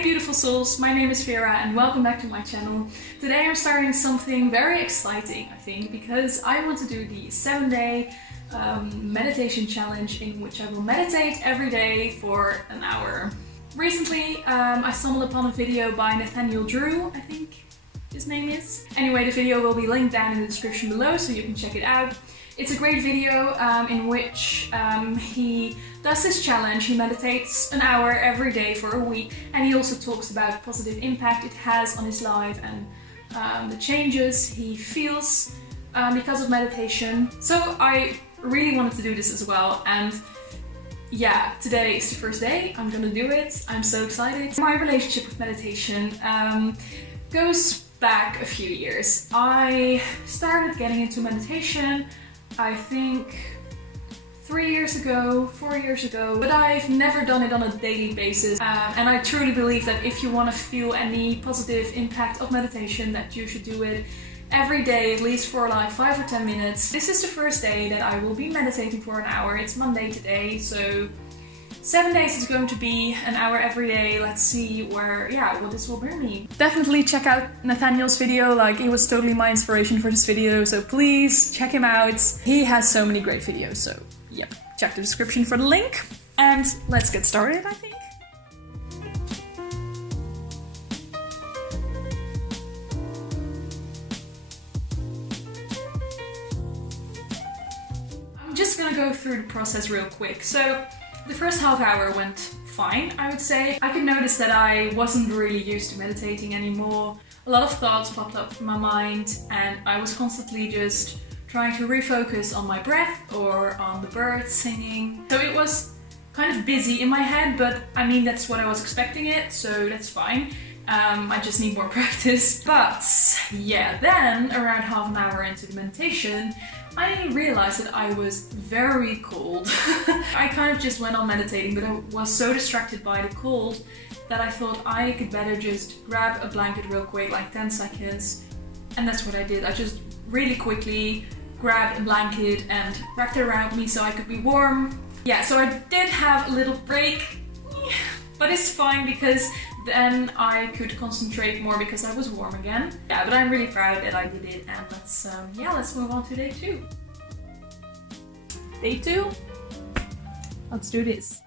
Hey beautiful souls, my name is Vera and welcome back to my channel. Today I'm starting something very exciting, I think, because I want to do the 7-day meditation challenge in which I will meditate every day for an hour. Recently I stumbled upon a video by NATHANIEL, I think his name is. Anyway, the video will be linked down in the description below so you can check it out. It's a great video in which he does this challenge. He meditates an hour every day for a week, and he also talks about the positive impact it has on his life and the changes he feels because of meditation. So I really wanted to do this as well, and yeah, today is the first day. I'm gonna do it. I'm so excited. My relationship with meditation goes back a few years. I started getting into meditation I think 4 years ago, but I've never done it on a daily basis. And I truly believe that if you want to feel any positive impact of meditation, that you should do it every day, at least for like 5 or 10 minutes. This is the first day that I will be meditating for an hour. It's Monday today, so 7 days is going to be an hour every day. Let's see what this will bring me. Definitely check out NATHANIEL's video, like he was totally my inspiration for this video, so please check him out. He has so many great videos, so yeah, check the description for the link. And let's get started, I think. I'm just gonna go through the process real quick. So the first half hour went fine, I would say. I could notice that I wasn't really used to meditating anymore. A lot of thoughts popped up in my mind and I was constantly just trying to refocus on my breath or on the birds singing. So it was kind of busy in my head, but I mean, that's what I was expecting it, so that's fine. I just need more practice. But yeah, then around half an hour into the meditation, I realized that I was very cold. I kind of just went on meditating, but I was so distracted by the cold that I thought I could better just grab a blanket real quick, like 10 seconds. And that's what I did. I just really quickly grabbed a blanket and wrapped it around me so I could be warm. Yeah, so I did have a little break, but it's fine because then I could concentrate more because I was warm again. Yeah, but I'm really proud that I did it, and let's move on to day 2. Day 2? Let's do this.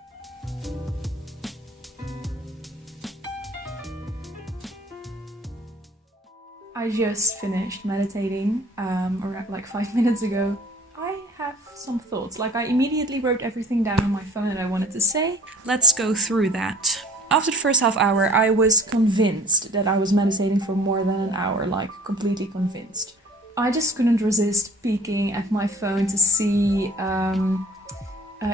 I just finished meditating around like 5 minutes ago. I have some thoughts, like I immediately wrote everything down on my phone that I wanted to say. Let's go through that. After the first half hour, I was convinced that I was meditating for more than an hour, like completely convinced. I just couldn't resist peeking at my phone to see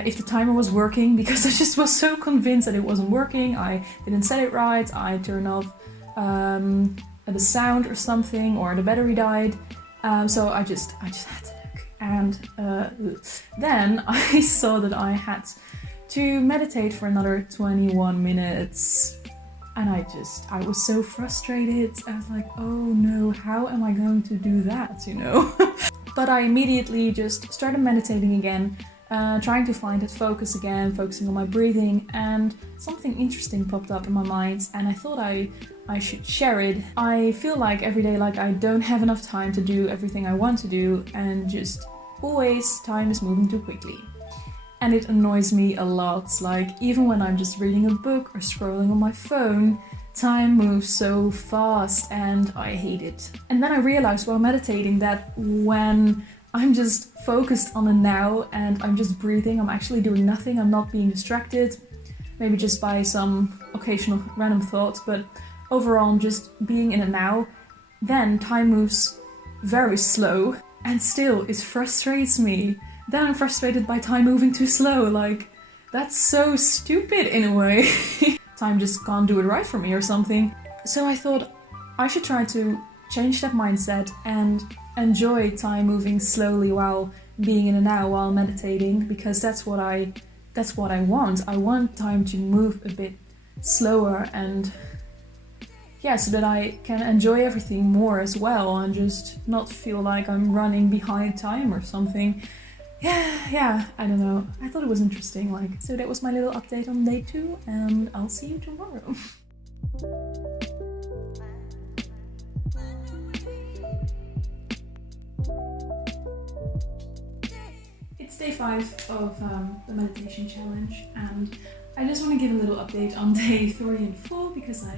if the timer was working, because I just was so convinced that it wasn't working. I didn't set it right, I turned off the sound or something, or the battery died. So I just had to look. And then I saw that I had to meditate for another 21 minutes. And I was so frustrated. I was like, oh no, how am I going to do that, you know? But I immediately just started meditating again, trying to find that focus again, focusing on my breathing, and something interesting popped up in my mind, and I thought I should share it. I feel like every day, like I don't have enough time to do everything I want to do, and just always time is moving too quickly. And it annoys me a lot, like even when I'm just reading a book or scrolling on my phone, time moves so fast and I hate it. And then I realized while meditating that when I'm just focused on the now and I'm just breathing, I'm actually doing nothing, I'm not being distracted, maybe just by some occasional random thoughts, but overall I'm just being in the now, then time moves very slow, and still it frustrates me. Then I'm frustrated by time moving too slow, like, that's so stupid in a way. Time just can't do it right for me or something. So I thought I should try to change that mindset and enjoy time moving slowly while being in the now, while meditating, because that's what I want. I want time to move a bit slower, and yeah, so that I can enjoy everything more as well and just not feel like I'm running behind time or something. Yeah, I don't know. I thought it was interesting, like, so that was my little update on day 2, and I'll see you tomorrow. It's day 5 of the meditation challenge, and I just want to give a little update on day 3 and 4 because I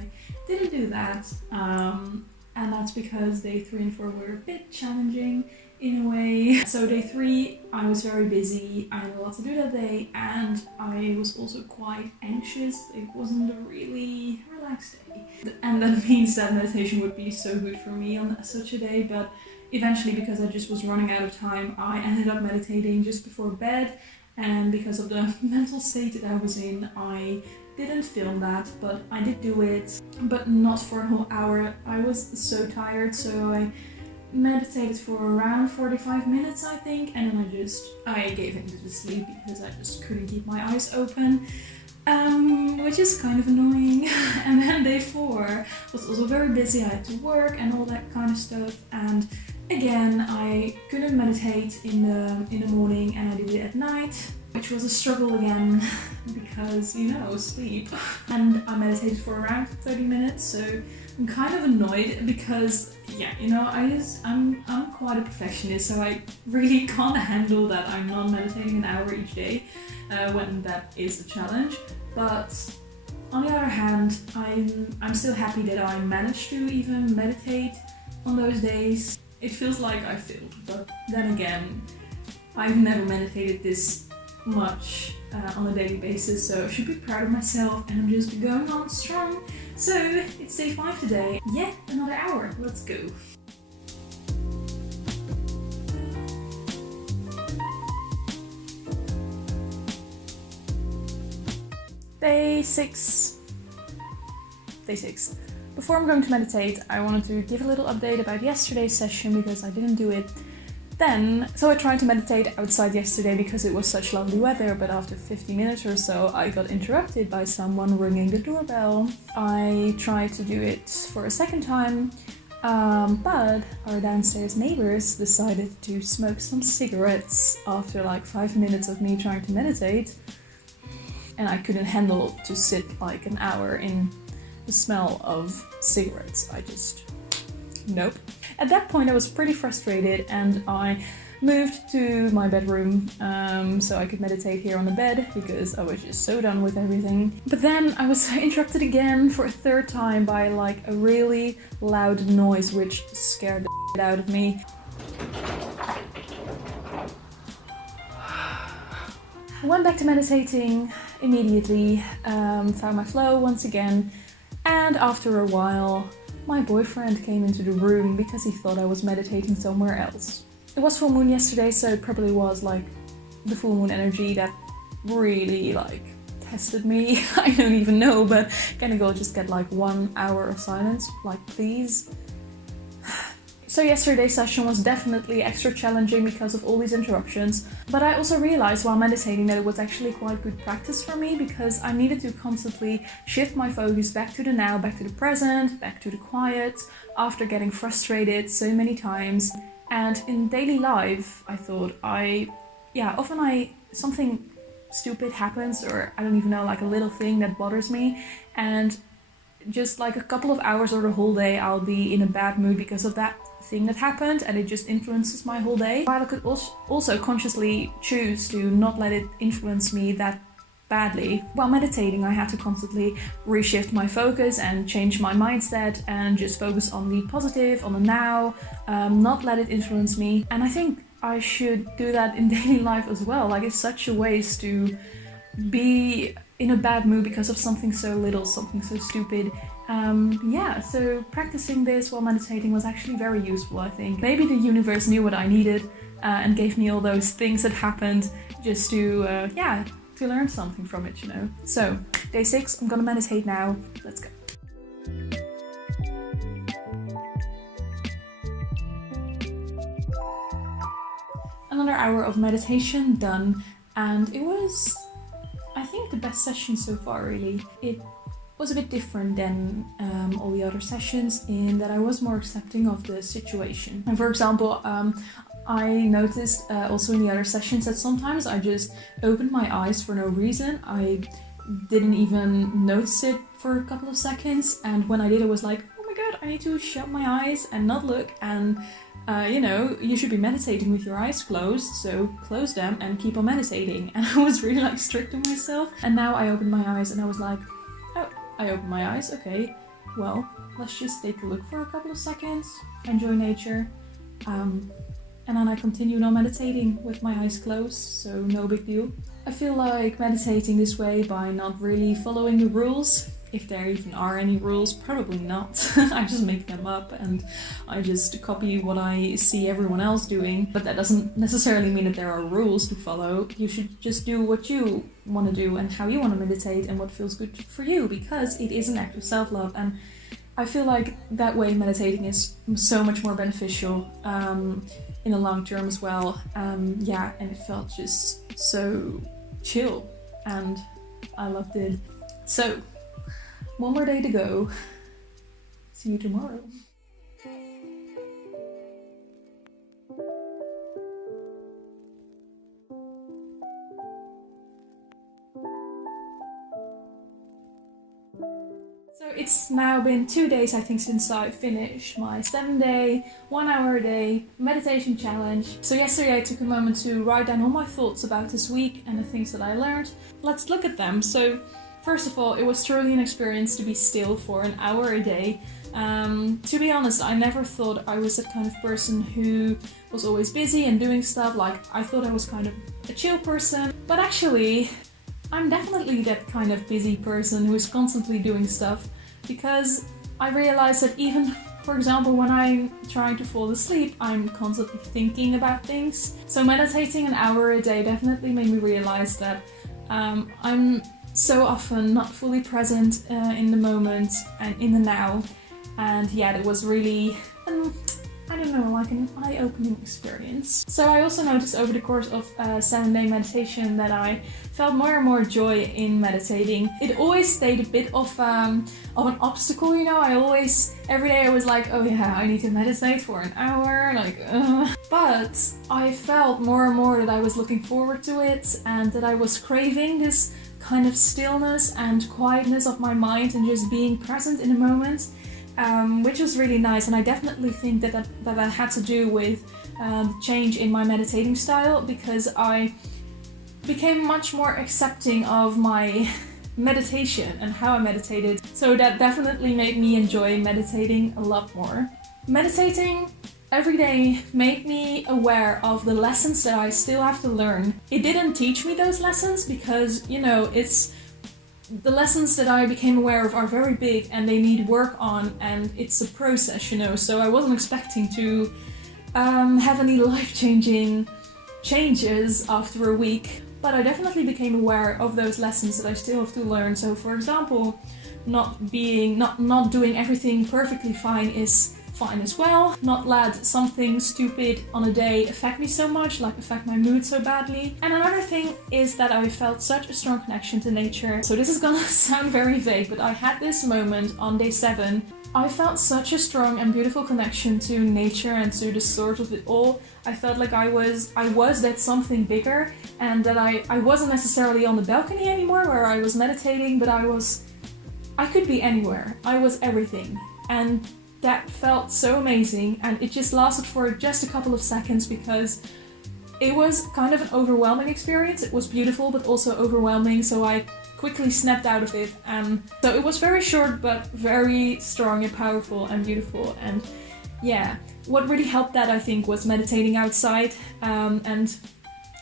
didn't do that, and that's because day 3 and 4 were a bit challenging in a way. So day 3 I was very busy, I had a lot to do that day, and I was also quite anxious. It wasn't a really relaxed day, and that means that meditation would be so good for me on such a day, but eventually, because I just was running out of time, I ended up meditating just before bed, and because of the mental state that I was in, I didn't film that, but I did do it, but not for a whole hour. I was so tired, so I meditated for around 45 minutes, I think, and then I gave into the sleep because I just couldn't keep my eyes open. Which is kind of annoying. And then day 4 was also very busy. I had to work and all that kind of stuff, and again I couldn't meditate in the morning, and I did it at night, which was a struggle again because, you know, sleep. And I meditated for around 30 minutes, so I'm kind of annoyed because, yeah, you know, I'm quite a perfectionist, so I really can't handle that I'm not meditating an hour each day when that is a challenge. But on the other hand, I'm still happy that I managed to even meditate on those days. It feels like I failed, but then again, I've never meditated this much on a daily basis, so I should be proud of myself, and I'm just going on strong. So it's day 5 today. Yeah, another hour. Let's go. Day 6. Before I'm going to meditate, I wanted to give a little update about yesterday's session because I didn't do it then. So I tried to meditate outside yesterday because it was such lovely weather, but after 50 minutes or so I got interrupted by someone ringing the doorbell. I tried to do it for a second time, but our downstairs neighbors decided to smoke some cigarettes after like 5 minutes of me trying to meditate, and I couldn't handle to sit like an hour in the smell of cigarettes. Nope. At that point I was pretty frustrated, and I moved to my bedroom so I could meditate here on the bed because I was just so done with everything. But then I was interrupted again for a third time by like a really loud noise which scared the shit out of me. I went back to meditating immediately, found my flow once again, and after a while my boyfriend came into the room because he thought I was meditating somewhere else. It was full moon yesterday, so it probably was like the full moon energy that really like tested me. I don't even know, but can I go just get like 1 hour of silence? Like, please? So yesterday's session was definitely extra challenging because of all these interruptions, but I also realized while meditating that it was actually quite good practice for me because I needed to constantly shift my focus back to the now, back to the present, back to the quiet, after getting frustrated so many times. And in daily life, I thought often something stupid happens, or I don't even know, like a little thing that bothers me, and just like a couple of hours or the whole day I'll be in a bad mood because of that thing that happened, and it just influences my whole day. While I could also consciously choose to not let it influence me that badly, while meditating I had to constantly reshift my focus and change my mindset and just focus on the positive, on the now, not let it influence me. And I think I should do that in daily life as well. Like, it's such a waste to be in a bad mood because of something so little, something so stupid. So practicing this while meditating was actually very useful, I think. Maybe the universe knew what I needed and gave me all those things that happened just to learn something from it, you know. So, day 6, I'm gonna meditate now. Let's go. Another hour of meditation done, and it was, I think, the best session so far, really. It was a bit different than all the other sessions in that I was more accepting of the situation. And for example, I noticed also in the other sessions that sometimes I just opened my eyes for no reason. I didn't even notice it for a couple of seconds, and when I did, I was like, oh my god, I need to shut my eyes and not look, and you should be meditating with your eyes closed, so close them and keep on meditating. And I was really like strict on myself, and now I opened my eyes and I was like, oh, I opened my eyes, okay, well, let's just take a look for a couple of seconds, enjoy nature, and then I continued on meditating with my eyes closed, so no big deal. I feel like meditating this way by not really following the rules, if there even are any rules, probably not. I just make them up and I just copy what I see everyone else doing, but that doesn't necessarily mean that there are rules to follow. You should just do what you want to do and how you want to meditate and what feels good for you, because it is an act of self-love, and I feel like that way meditating is so much more beneficial in the long term as well. And it felt just so chill and I loved it. So, one more day to go. See you tomorrow. So it's now been 2 days, I think, since I finished my 7-day, 1 hour a day meditation challenge. So yesterday I took a moment to write down all my thoughts about this week and the things that I learned. Let's look at them. So first of all, it was truly an experience to be still for an hour a day. To be honest, I never thought I was the kind of person who was always busy and doing stuff. Like, I thought I was kind of a chill person, but actually I'm definitely that kind of busy person who is constantly doing stuff, because I realized that even, for example, when I'm trying to fall asleep, I'm constantly thinking about things. So meditating an hour a day definitely made me realize that I'm so often not fully present in the moment and in the now. And yeah, it was really, like an eye-opening experience. So I also noticed over the course of a 7-day meditation that I felt more and more joy in meditating. It always stayed a bit of an obstacle, I always, every day I was like, oh yeah, I need to meditate for an hour, But I felt more and more that I was looking forward to it and that I was craving this kind of stillness and quietness of my mind and just being present in the moment. Which was really nice, and I definitely think that had to do with the change in my meditating style, because I became much more accepting of my meditation and how I meditated. So that definitely made me enjoy meditating a lot more. Meditating every day made me aware of the lessons that I still have to learn. It didn't teach me those lessons because, it's the lessons that I became aware of are very big and they need work on, and it's a process, so I wasn't expecting to have any life-changing changes after a week, but I definitely became aware of those lessons that I still have to learn. So for example, not doing everything perfectly fine is fine as well. Not let something stupid on a day affect me so much, affect my mood so badly. And another thing is that I felt such a strong connection to nature. So this is gonna sound very vague, but I had this moment on day 7. I felt such a strong and beautiful connection to nature and to the source of it all. I felt like I was that something bigger, and that I wasn't necessarily on the balcony anymore where I was meditating, but I could be anywhere. I was everything. And that felt so amazing, and it just lasted for just a couple of seconds because it was kind of an overwhelming experience. It was beautiful but also overwhelming, so I quickly snapped out of it. So it was very short but very strong and powerful and beautiful. And yeah, what really helped that, I think, was meditating outside and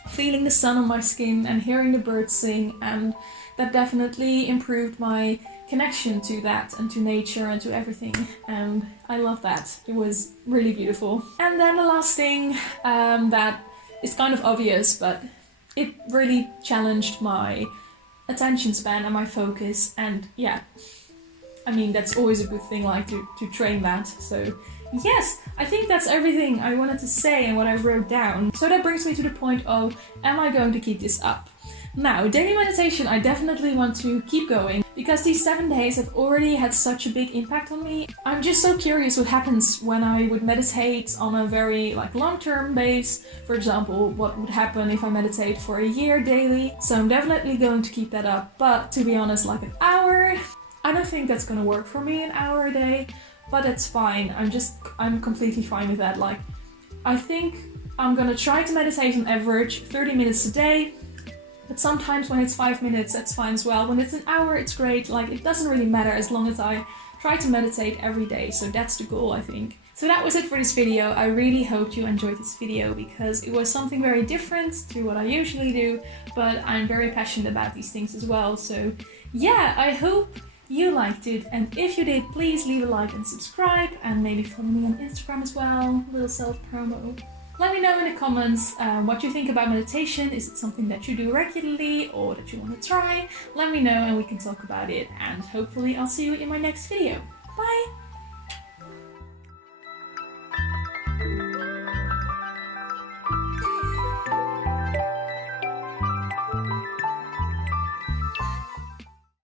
feeling the sun on my skin and hearing the birds sing, and that definitely improved my connection to that and to nature and to everything, and I love that. It was really beautiful. And then the last thing that is kind of obvious, but it really challenged my attention span and my focus, and yeah, I mean, that's always a good thing, to train that. So yes, I think that's everything I wanted to say and what I wrote down. So that brings me to the point of, am I going to keep this up? Now, daily meditation, I definitely want to keep going because these 7 days have already had such a big impact on me. I'm just so curious what happens when I would meditate on a very long-term base. For example, what would happen if I meditate for a year daily. So I'm definitely going to keep that up. But to be honest, like an hour, I don't think that's going to work for me, an hour a day. But that's fine. I'm completely fine with that. Like, I think I'm gonna try to meditate on average 30 minutes a day. But sometimes when it's 5 minutes, that's fine as well. When it's an hour, it's great. Like, it doesn't really matter as long as I try to meditate every day. So that's the goal, I think. So that was it for this video. I really hope you enjoyed this video because it was something very different to what I usually do. But I'm very passionate about these things as well. So yeah, I hope you liked it. And if you did, please leave a like and subscribe. And maybe follow me on Instagram as well. Little self-promo. Let me know in the comments what you think about meditation. Is it something that you do regularly or that you want to try? Let me know and we can talk about it. And hopefully I'll see you in my next video. Bye!